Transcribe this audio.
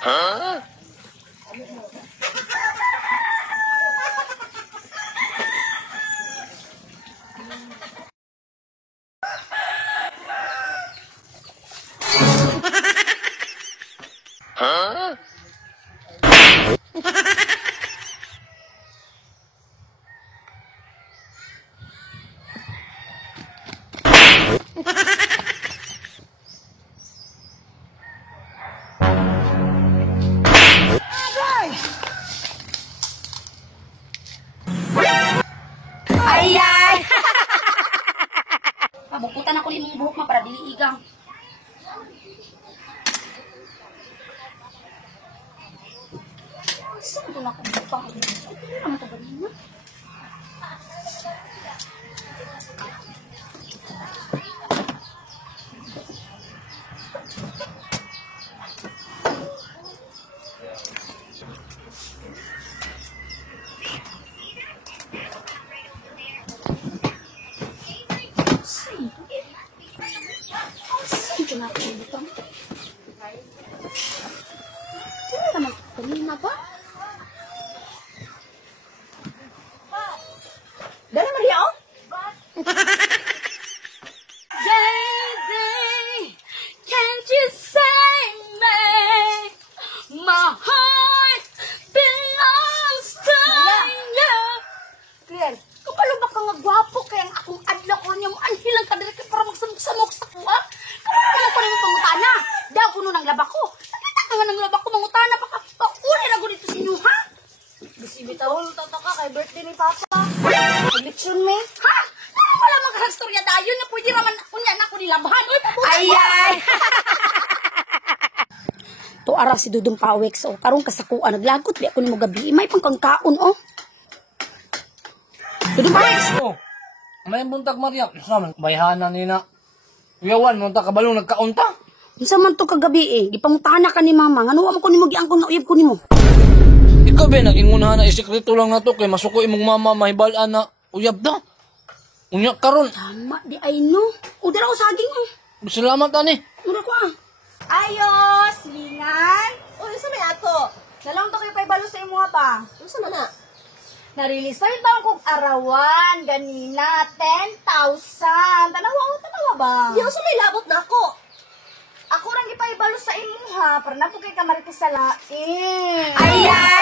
Huh? Huh? Ay, ay! Pabukutan ako limong buhok ma para dili igang. Saan ko na kabutang? Ano naman ito ba niya? Saan ko na kabutang? Saan naman kanina ba? Dala Maria, oh? Baby, can't you save me? My heart belongs to you. Claire, kapalo ba ka nga gwapo kaya ang akong adlaw ko niya mo anhilang ka dali para magsamok-samok sa kuha? Kapalo naman ko rin yung pangutana. Daw ko nun ang laba ko. Nakita ka nga ng laba ko mangutana pa ka. Pauli na ko dito sa inyo, ha? Bisibitahol, tataka kay birthday ni Papa. Eleksyon me? Ha? Ano pala magkakastorya dayon na pwede naman kunya na ako nilabhan? Ay, ay! To araw si Dudong Pawex, oh. Karong kasakuan, naglagot, di ako ni mo gabi. May pangkangkaon, oh. Dudong Pawex! Oh, may buntag Maria. Saan bayhana ni na. Yawan, munta ka balong nagkaunta. Isa man to kagabi, eh. Gipangutana ka ni Mama. Ano mo ko ni mo giangkon na uyab ko ni mo? Ikaw ba, nag-ingunahan na isikreto lang na to kay masuko imong mama mahibalaan na uyab na. Unya karon. Tama, di ay no. Udara ko saging, oh. Salamat ani. Mura ko, ah. Ayos! Lingan! Uy, sa may ato? Nalang to kayo paibalo sa imo pa. Ano sa mana? Narilisan ba kong arawan ganina? 10,000. Tanawa ba? Di sa may labot na ako. Ako rang ipaibalo sa imo ha. Para na po kay kamaritis sa lain. Ay, ay!